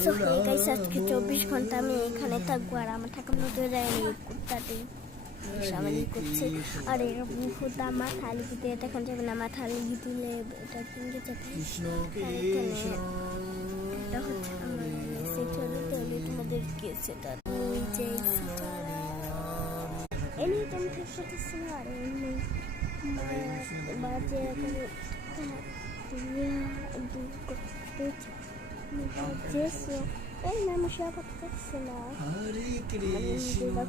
So hey guys, আজকে 24 ঘন্টা আমি এখানে থাকবো আর আমার থাকার মতো যায়নি। কুত্তাটি সামনে করছে আর এরা বহুত মাথা লিখিতে এখন যাবে না, মাথা লিখি দিলে এটা কিনতে যাবে। এটা হচ্ছে আমার সেটারে তাহলে তোমাদের কে সেটা ওই যে সেটারে এনি টাইম ঠিক করতেছি না। আর এমনি বাজে এখন Jesu, namu siapa terkena? Hari Krishna.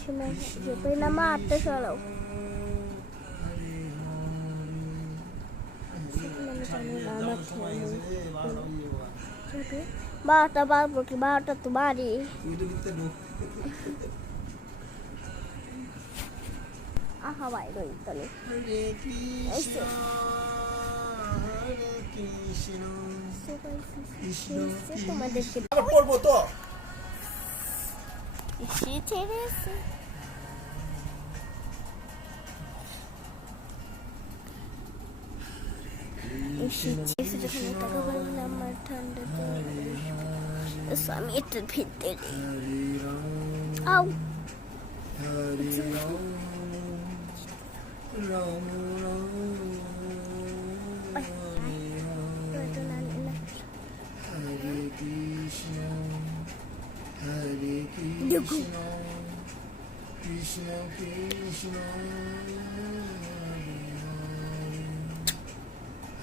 Cuma siapa nama atas kalau? Bata baru ke bata tu bari. Aha baik doi tadi. Hare Krishna. তোমাদেরকে পড়বো তো ছেড়ে আছে। টাকা পাইলে আমার ঠান্ডাতে আমি এটার ভিতরে আও Hare Krishna, Krishna Krishna,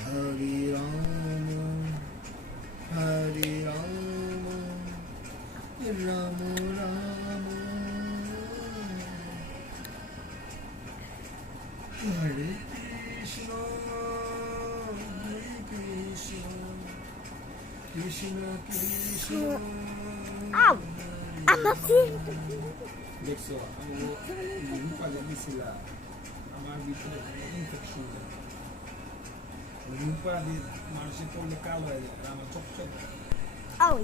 Hare Rama, Hare Rama, Rama Rama, Hare Krishna, Hare Krishna, Krishna Krishna. Ow! আমার দেখছো আমি রূপা দিছিলাম আমার ভিতরে ইনফেকশন রূপা দিয়ে মানুষের পড়লে কালো হয়ে যায় আমার চকচক আউ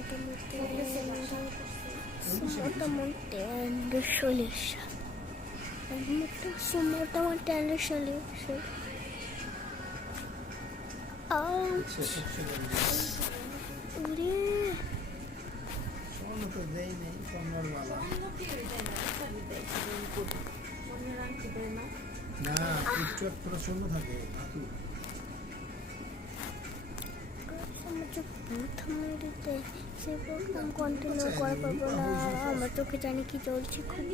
মোটামুটি কন্টিনিউ করা পারবো না। আমার চোখে জানি কি চলছে, খুব